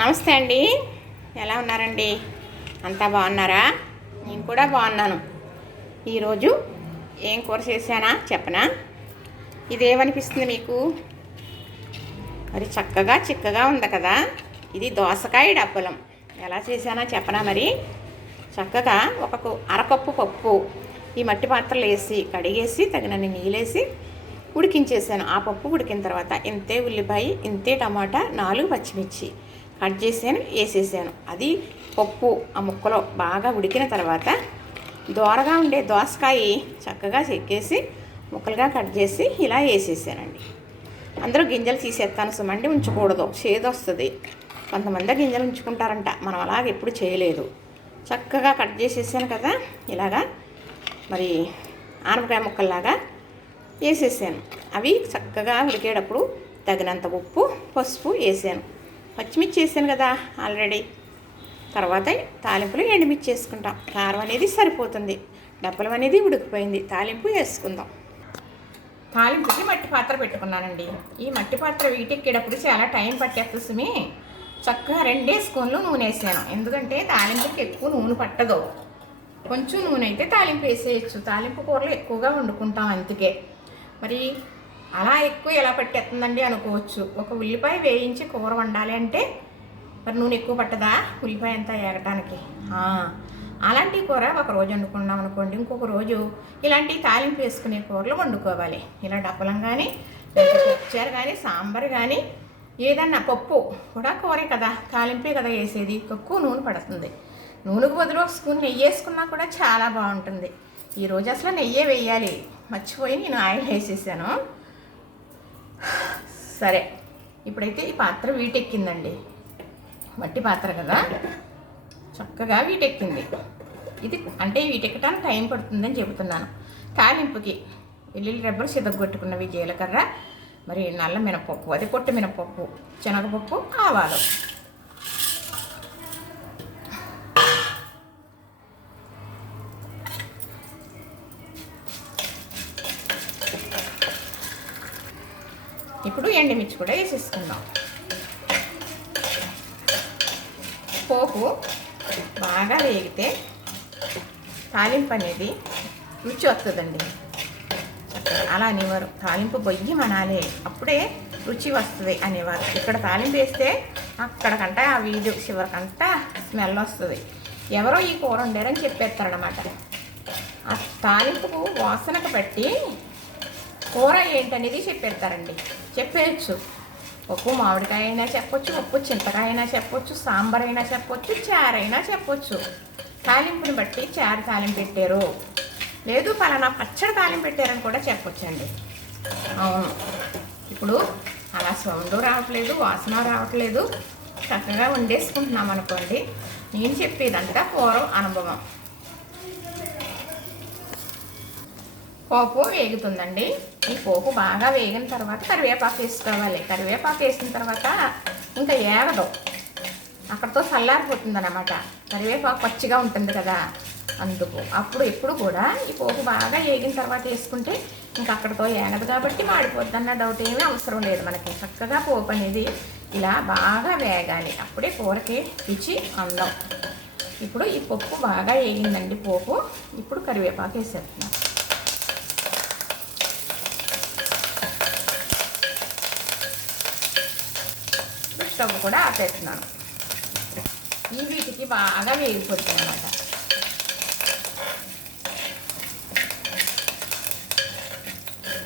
నమస్తే అండి. ఎలా ఉన్నారండి? అంతా బాగున్నారా? నేను కూడా బాగున్నాను. ఈరోజు ఏం కూర చేశానా చెప్పనా? ఇదేమనిపిస్తుంది మీకు? మరి చక్కగా చిక్కగా ఉంది కదా. ఇది దోసకాయ డప్పలం. ఎలా చేశానా చెప్పనా? మరి చక్కగా అరకప్పు పప్పు ఈ మట్టి పాత్రలు వేసి కడిగేసి తగినన్ని నీళ్ళేసి ఉడికించేసాను. ఆ పప్పు ఉడికిన తర్వాత ఇంతే ఉల్లిపాయ, ఇంతే టమాటా, 4 పచ్చిమిర్చి కట్ చేసాను, వేసేసాను. అది పప్పు ఆ ముక్కలో బాగా ఉడికిన తర్వాత దోరగా ఉండే దోసకాయ చక్కగా చెక్కేసి ముక్కలుగా కట్ చేసి ఇలా వేసేసానండి. అందరూ గింజలు తీసేస్తాను సుమండి, ఉంచకూడదు, చేదు వస్తుంది. కొంతమంది గింజలు ఉంచుకుంటారంట, మనం అలాగ ఎప్పుడు చేయలేదు. చక్కగా కట్ చేసేసాను కదా. ఇలాగా మరి ఆనపకాయ ముక్కల్లాగా వేసేసాను. అవి చక్కగా ఉడికేటప్పుడు తగినంత ఉప్పు, పసుపు వేసాను. పచ్చిమిర్చి వేసాను కదా ఆల్రెడీ. తర్వాత తాలింపులు ఎండుమిర్చి వేసుకుంటాం. కారం అనేది సరిపోతుంది. డబ్బలం అనేది ఉడికిపోయింది. తాలింపు వేసుకుందాం. తాలింపుకి మట్టి పాత్ర పెట్టుకున్నానండి. ఈ మట్టి పాత్ర వీటెక్కేటప్పుడు చాలా టైం పట్టేస్తుంది. చక్కగా 2 స్పూన్లు నూనె వేసాను. ఎందుకంటే తాలింపుకి ఎక్కువ నూనె పట్టదు. కొంచెం నూనె అయితే తాలింపు వేసేయచ్చు. తాలింపు కూరలు ఎక్కువగా వండుకుంటాం, అందుకే. మరి అలా ఎక్కువ ఎలా పట్టేస్తుందండి అనుకోవచ్చు. ఒక ఉల్లిపాయ వేయించి కూర వండాలి అంటే మరి నూనె ఎక్కువ పట్టదా ఉల్లిపాయ అంతా ఏగటానికి? అలాంటి కూర ఒక రోజు వండుకున్నాం అనుకోండి, ఇంకొక రోజు ఇలాంటి తాలింపు వేసుకునే కూరలు వండుకోవాలి. ఇలా డబ్బలం కానీ, పప్పుచారు కానీ, సాంబార్ కానీ, ఏదన్నా పప్పు కూడా కూరే కదా, తాలింపే కదా వేసేది. ఎక్కువ నూనె పడుతుంది. నూనెకు బదులు 1 స్పూన్ నెయ్యి వేసుకున్నా కూడా చాలా బాగుంటుంది. ఈరోజు అసలు నెయ్యే వేయాలి, మర్చిపోయి నేను ఆయిల్ వేసేసాను. సరే, ఇప్పుడైతే ఈ పాత్ర వీటెక్కిందండి. మట్టి పాత్ర కదా, చక్కగా వీటెక్కింది. ఇది అంటే వీటెక్కడానికి టైం పడుతుందని చెబుతున్నాను. తాలింపుకి వెల్లుల్లి రెబ్బలు సిద్ధగొట్టుకున్నవి, జీలకర్ర, మరి నల్ల మినపప్పు, అది పొట్టు మినపప్పు, శనగపప్పు, ఆవాలు. ఇప్పుడు ఎండుమిర్చి కూడా వేసేసుకుందాం. పోపు బాగా వేగితే తాలింపు అనేది రుచి వస్తుందండి. అలా అనేవారు, తాలింపు బొయ్యి మనాలి అప్పుడే రుచి వస్తుంది అనేవారు. ఇక్కడ తాలింపు వేస్తే అక్కడికంట ఆ వీధి చివరికంట స్మెల్ వస్తుంది. ఎవరో ఈ కూర వండారని చెప్పేస్తారనమాట. ఆ తాలింపుకు వాసనకు బట్టి కూర ఏంటనేది చెప్పేస్తారండి. చెప్పేయచ్చు. పప్పు మామిడికాయ అయినా చెప్పొచ్చు, పప్పు చింతకాయ అయినా చెప్పొచ్చు, సాంబార్ అయినా చెప్పొచ్చు, చారు అయినా చెప్పొచ్చు. తాలింపుని బట్టి చారు తాలింపు పెట్టారు, లేదు పలానా పచ్చడి తాలింపు పెట్టారని కూడా చెప్పొచ్చండి. అవును, ఇప్పుడు అలా సౌండ్ రావట్లేదు, వాసన రావట్లేదు, చక్కగా వండేసుకుంటున్నాం అనుకోండి. నేను చెప్పేదంతా పూర్వం అనుభవం. పోపు వేగుతుందండి. ఈ పోపు బాగా వేగిన తర్వాత కరివేపాకు వేసుకోవాలి. కరివేపాకు వేసిన తర్వాత ఇంకా ఏగదు, అక్కడితో చల్లారిపోతుంది అన్నమాట. కరివేపాకు పచ్చిగా ఉంటుంది కదా, అందుకు. అప్పుడు ఎప్పుడు కూడా ఈ పోపు బాగా వేగిన తర్వాత వేసుకుంటే ఇంకా అక్కడితో ఏగదు కాబట్టి మాడిపోద్ది అన్న డౌట్ ఏమీ అవసరం లేదు మనకి. చక్కగా పోపు అనేది ఇలా బాగా వేగాలి, అప్పుడే కూరకి రుచి అందం. ఇప్పుడు ఈ పప్పు బాగా వేగిందండి పోపు. ఇప్పుడు కరివేపాకు వేసేస్తున్నాం. స్టవ్ కూడా ఆపేస్తున్నాను. ఈ వీటికి బాగా వేగిపోతుంది అన్నమాట.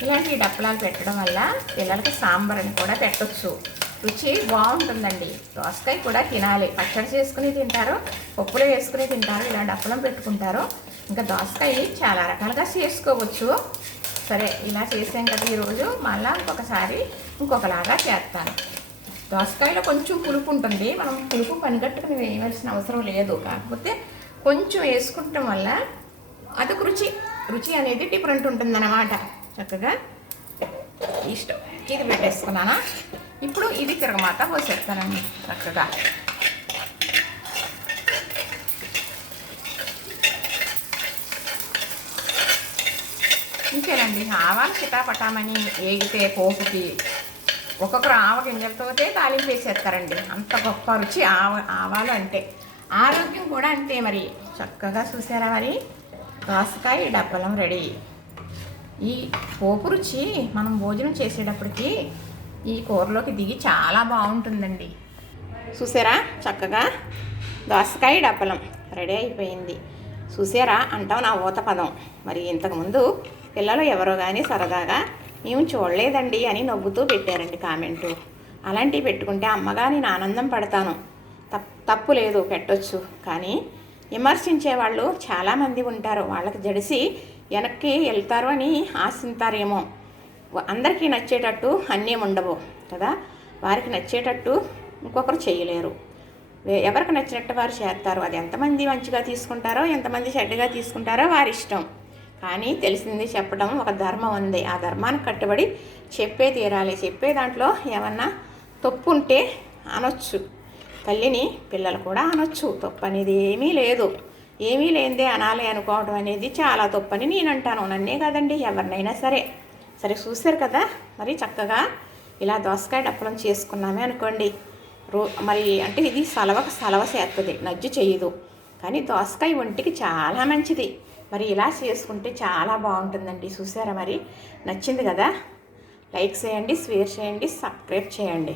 ఇలాంటి డప్పలాలు పెట్టడం వల్ల పిల్లలకి సాంబార్ అని కూడా పెట్టచ్చు. రుచి బాగుంటుందండి. దోసకాయ కూడా తినాలి, పచ్చడి చేసుకుని తింటారు, పప్పులో వేసుకుని తింటారు, ఇలా డప్పలం పెట్టుకుంటారు. ఇంకా దోసకాయ చాలా రకాలుగా చేసుకోవచ్చు. సరే, ఇలా చేసాం కదా ఈరోజు, మళ్ళీ ఇంకొకసారి ఇంకొకలాగా చేస్తాను. దోసకాయలో కొంచెం పులుపు ఉంటుంది. మనం పులుపు పనిగట్టుకుని వేయవలసిన అవసరం లేదు. కాకపోతే కొంచెం వేసుకుంటాం వల్ల అదొక రుచి అనేది డిఫరెంట్ ఉంటుందన్నమాట. చక్కగా ఈ స్టవ్ ఇది పెట్టేసుకున్నాను. ఇప్పుడు ఇది తిరగమాత పోసేస్తానండి చక్కగా. ఇంకేనండి, ఆవాలు చిటాపటామని వేగితే పోపుకి ఒక్కొక్కరు ఆవ గింజలతోటే తాలింపు వేసేస్తారండి. అంత గొప్ప రుచి ఆవాలు అంటే. ఆరోగ్యం కూడా అంతే మరి. చక్కగా చూసారా మరి, దోసకాయ డబ్బలం రెడీ. ఈ పోపు రుచి మనం భోజనం చేసేటప్పటికి ఈ కూరలోకి దిగి చాలా బాగుంటుందండి. చూసారా, చక్కగా దోసకాయ డబ్బలం రెడీ అయిపోయింది. చూసారా అంటాం నా ఊత పదం. మరి ఇంతకుముందు పిల్లలు ఎవరో కానీ సరదాగా మేము చూడలేదండి అని నవ్వుతూ పెట్టారండి కామెంటు. అలాంటివి పెట్టుకుంటే అమ్మగా నేను ఆనందం పడతాను. తప్పు లేదు, పెట్టొచ్చు. కానీ విమర్శించే వాళ్ళు చాలామంది ఉంటారు. వాళ్ళకి జడిసి వెనక్కి వెళ్తారు అని ఆశింతారేమో. అందరికీ నచ్చేటట్టు అన్నీ ఉండవు కదా. వారికి నచ్చేటట్టు ఇంకొకరు చేయలేరు. ఎవరికి నచ్చినట్టు వారు చేస్తారు. అది ఎంతమంది మంచిగా తీసుకుంటారో, ఎంతమంది చెడ్డగా తీసుకుంటారో వారి ఇష్టం. కానీ తెలిసింది చెప్పడం ఒక ధర్మం ఉంది. ఆ ధర్మానికి కట్టుబడి చెప్పే తీరాలి. చెప్పే దాంట్లో ఏమన్నా తప్పు ఉంటే అనొచ్చు. తల్లిని పిల్లలు కూడా అనొచ్చు. తప్పు అనేది ఏమీ లేదు. ఏమీ లేనిదే అనాలి అనుకోవడం అనేది చాలా తప్పని నేను అంటాను. నన్నే కాదండి, ఎవరినైనా సరే. సరే, చూశారు కదా మరి. చక్కగా ఇలా దోసకాయ డప్పలం చేసుకున్నామే అనుకోండి. మరి అంటే ఇది సలవ చేస్తుంది, నజ్జు చేయదు. కానీ దోసకాయ ఒంటికి చాలా మంచిది. మరి ఇలా చేసుకుంటే చాలా బాగుంటుందండి. చూసారా మరి, నచ్చింది కదా. లైక్ చేయండి, షేర్ చేయండి, సబ్స్క్రైబ్ చేయండి.